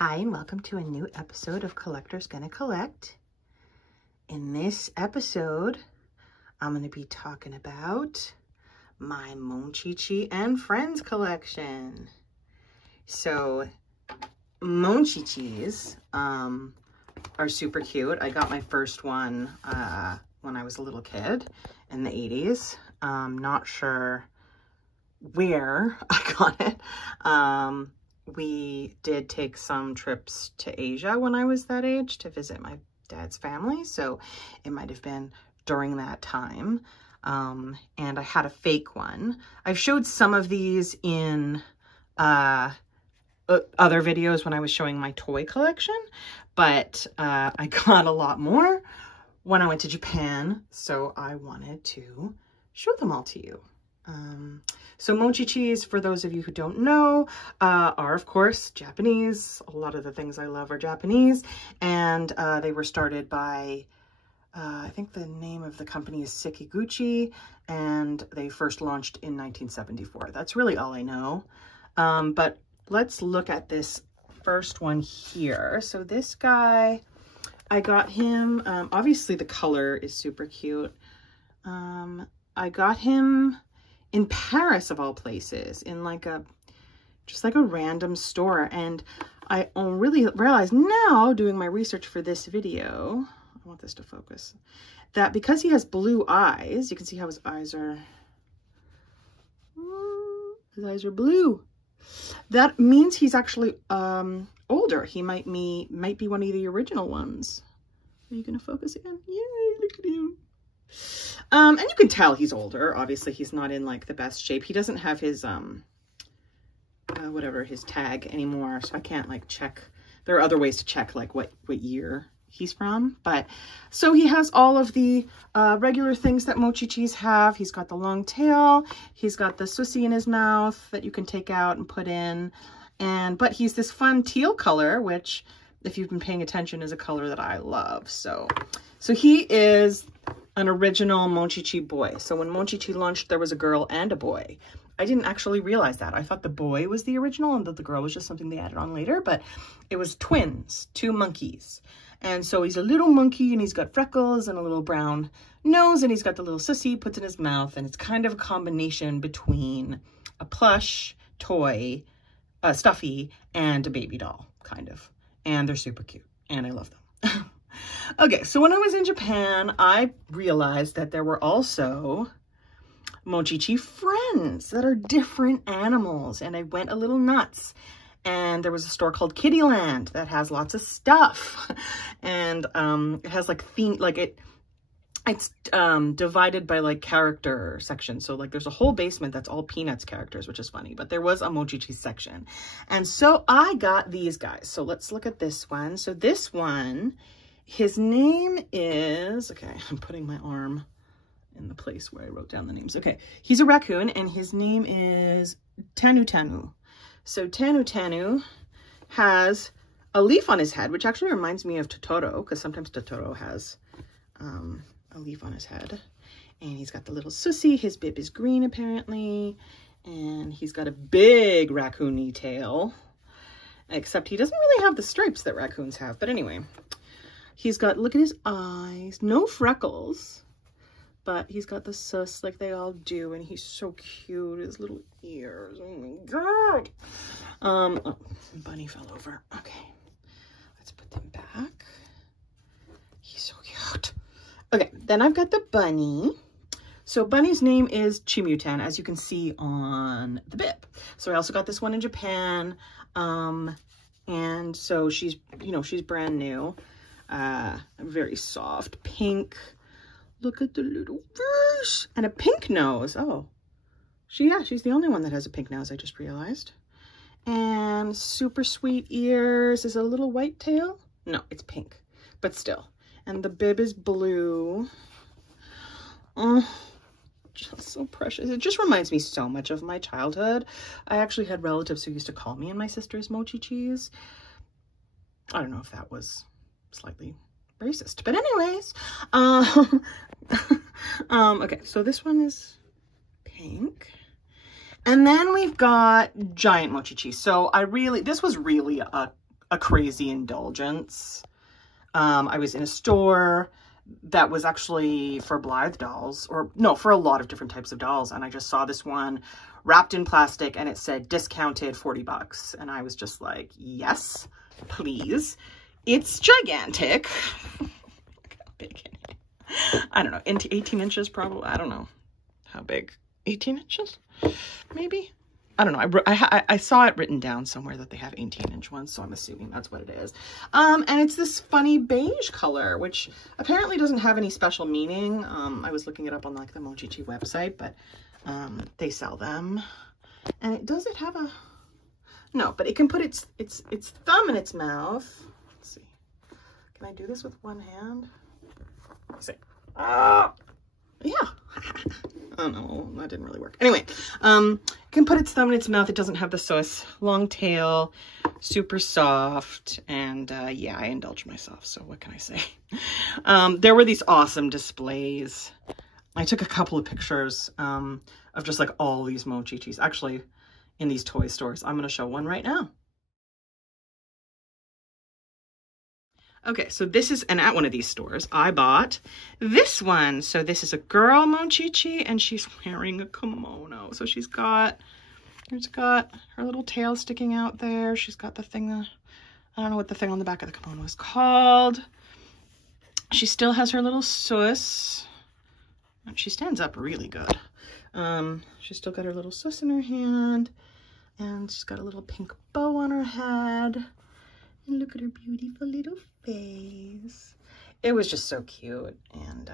Hi, and welcome to a new episode of Collector's Gonna Collect. In this episode, I'm going to be talking about my Monchichi and Friends collection. So, Monchichis are super cute. I got my first one when I was a little kid in the 80s. Not sure where I got it. We did take some trips to Asia when I was that age to visit my dad's family, so it might have been during that time. And I had a fake one. I've showed some of these in other videos when I was showing my toy collection, but I got a lot more when I went to Japan, so I wanted to show them all to you. So Monchichis, for those of you who don't know, are of course Japanese. A lot of the things I love are Japanese, and they were started by, I think the name of the company is Sekiguchi, and they first launched in 1974. That's really all I know. But let's look at this first one here. So this guy, I got him, obviously the color is super cute. I got him in Paris, of all places, in like just like a random store. And I really realized now, doing my research for this video, I want this to focus, that because he has blue eyes, you can see how his eyes are blue. That means he's actually older. He might be one of the original ones. Are you gonna focus again? Yay, look at him. And you can tell he's older. Obviously, he's not in like the best shape. He doesn't have his, whatever, his tag anymore. So I can't like check. There are other ways to check like what year he's from. But so he has all of the regular things that Monchichis have. He's got the long tail. He's got the sushi in his mouth that you can take out and put in. But he's this fun teal color, which if you've been paying attention is a color that I love. So he is an original Monchichi boy. So when Monchichi launched, there was a girl and a boy. I didn't actually realize that. I thought the boy was the original and that the girl was just something they added on later, but it was twins, two monkeys. And so he's a little monkey and he's got freckles and a little brown nose and he's got the little sissy he puts in his mouth, and it's kind of a combination between a plush toy, stuffy, and a baby doll, kind of. And they're super cute and I love them. Okay, so when I was in Japan, I realized that there were also Monchichi friends that are different animals, and I went a little nuts. And there was a store called Kittyland that has lots of stuff, and it has like it's divided by like character sections. So like there's a whole basement that's all Peanuts characters, which is funny, but there was a Monchichi section. And so I got these guys. So let's look at this one. So this one, his name is, okay, I'm putting my arm in the place where I wrote down the names. Okay, he's a raccoon and his name is Tanu Tanu. So Tanu Tanu has a leaf on his head, which actually reminds me of Totoro, because sometimes Totoro has a leaf on his head. And he's got the little sushi. His bib is green, apparently. And he's got a big raccoon-y tail, except he doesn't really have the stripes that raccoons have. But anyway, he's got, look at his eyes, no freckles, but he's got the sus like they all do, and he's so cute, his little ears, oh my god. Oh, bunny fell over. Okay, let's put them back. He's so cute. Okay, then I've got the bunny. So Bunny's name is Chimutan, as you can see on the bib. So I also got this one in Japan, and so she's, you know, she's brand new. Very soft pink. Look at the little fish and a pink nose. Oh, she's the only one that has a pink nose, I just realized. And super sweet ears. Is it a little white tail? No, it's pink, but still. And the bib is blue. Oh, just so precious. It just reminds me so much of my childhood. I actually had relatives who used to call me and my sisters Monchichis. I don't know if that was slightly racist, but anyways, okay, so this one is pink, and then we've got giant Monchichi. So this was really a a crazy indulgence. I was in a store that was actually for Blythe dolls, or no, for a lot of different types of dolls. And I just saw this one wrapped in plastic and it said discounted $40. And I was just like, yes, please. It's gigantic. Look how big it is. I don't know, 18 inches probably. I don't know how big. 18 inches? Maybe? I don't know. I saw it written down somewhere that they have 18-inch ones, so I'm assuming that's what it is. And it's this funny beige color, which apparently doesn't have any special meaning. I was looking it up on like the Mochichi website, but they sell them. And does it have a... No, but it can put its thumb in its mouth. Let's see. Can I do this with one hand? Let's see. Yeah. Oh no, that didn't really work. Anyway, it can put its thumb in its mouth. It doesn't have the sauce. Long tail, super soft, and yeah, I indulged myself, so what can I say? There were these awesome displays. I took a couple of pictures of just like all these Mochichis, actually in these toy stores. I'm going to show one right now. Okay, so this is, and at one of these stores, I bought this one. So this is a girl Mochichi, and she's wearing a kimono. So she's got her little tail sticking out there. She's got the thing, I don't know what the thing on the back of the kimono is called. She still has her little sus. And she stands up really good. She's still got her little sus in her hand. And she's got a little pink bow on her head. And look at her beautiful little face. It was just so cute, and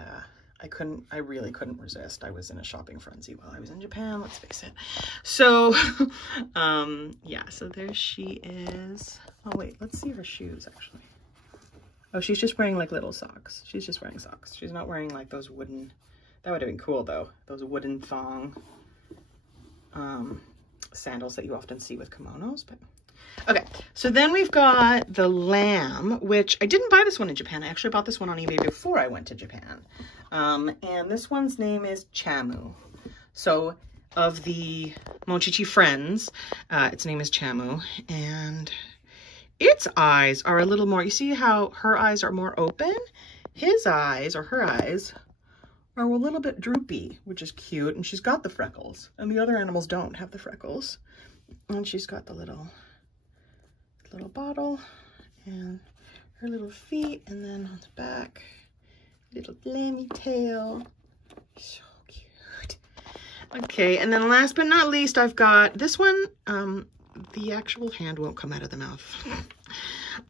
I really couldn't resist. I was in a shopping frenzy while I was in Japan, let's face it. So, yeah, so there she is. Oh wait, let's see her shoes actually. Oh, she's just wearing like little socks. She's just wearing socks. She's not wearing like those wooden, that would have been cool though, those wooden thong sandals that you often see with kimonos, but okay, so then we've got the lamb, which I didn't buy this one in Japan. I actually bought this one on eBay before I went to Japan. And this one's name is Chamu. So of the Mochichi friends, its name is Chamu. And its eyes are a little more, you see how her eyes are more open? His eyes, or her eyes, are a little bit droopy, which is cute. And she's got the freckles. And the other animals don't have the freckles. And she's got the little bottle and her little feet, and then on the back, little lammy tail. So cute. Okay, and then last but not least, I've got this one. The actual hand won't come out of the mouth.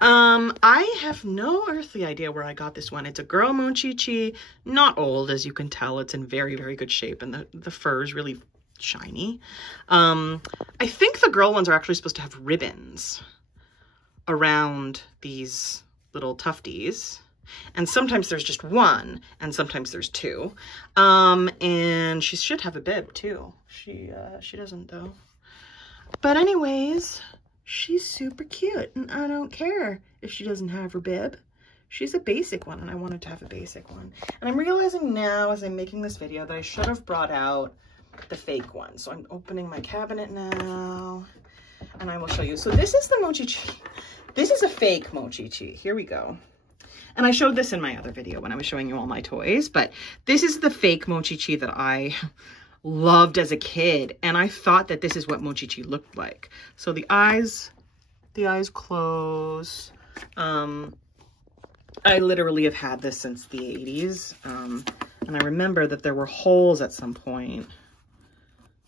I have no earthly idea where I got this one. It's a girl Mochichi, not old, as you can tell. It's in very, very good shape, and the fur is really shiny. I think the girl ones are actually supposed to have ribbons around these little tufties, and sometimes there's just one and sometimes there's two, and she should have a bib too. She doesn't though, but anyways, she's super cute, and I don't care if she doesn't have her bib. She's a basic one, and I wanted to have a basic one. And I'm realizing now as I'm making this video that I should have brought out the fake one. So I'm opening my cabinet now and I will show you. So this is the Mochichi. This is a fake Mochichi. Here we go. And I showed this in my other video when I was showing you all my toys, but this is the fake Mochichi that I loved as a kid. And I thought that this is what Mochichi looked like. So the eyes close. I literally have had this since the 80s. And I remember that there were holes at some point,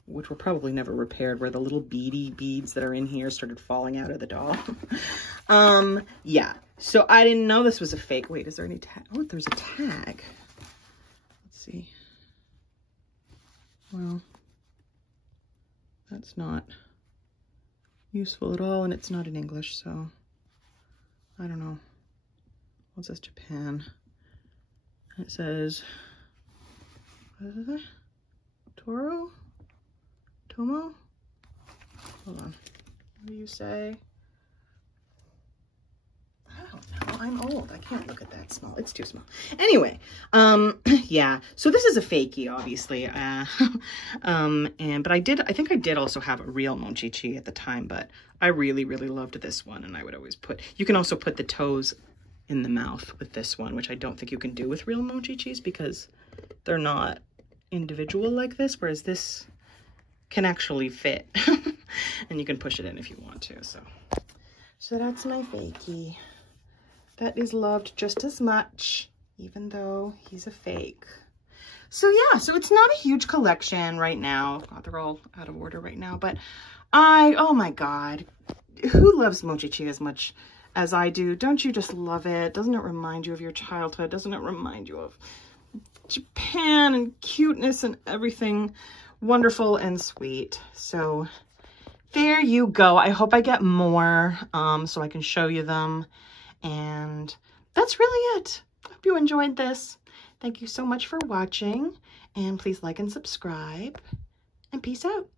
which were probably never repaired, where the little beady beads that are in here started falling out of the doll. Yeah, so I didn't know this was a fake. Wait, is there any tag? Oh, there's a tag. Let's see. Well, that's not useful at all, and it's not in English, so I don't know. What says Japan? It says, what is it? Toro? Tomo? Hold on. What do you say? I don't know. I'm old. I can't look at that small. It's too small. Anyway, yeah. So this is a fakie, obviously. But I think I did also have a real Mochichi at the time, but I really, really loved this one. And I would always you can also put the toes in the mouth with this one, which I don't think you can do with real Mochichis because they're not individual like this, whereas this can actually fit. And you can push it in if you want to. So that's my fakie. That is loved just as much, even though he's a fake. So yeah, so it's not a huge collection right now. God, they're all out of order right now, but oh my God, who loves Mochichi as much as I do? Don't you just love it? Doesn't it remind you of your childhood? Doesn't it remind you of Japan and cuteness and everything wonderful and sweet? So there you go. I hope I get more so I can show you them. And that's really it. Hope you enjoyed this. Thank you so much for watching. And please like and subscribe. And peace out.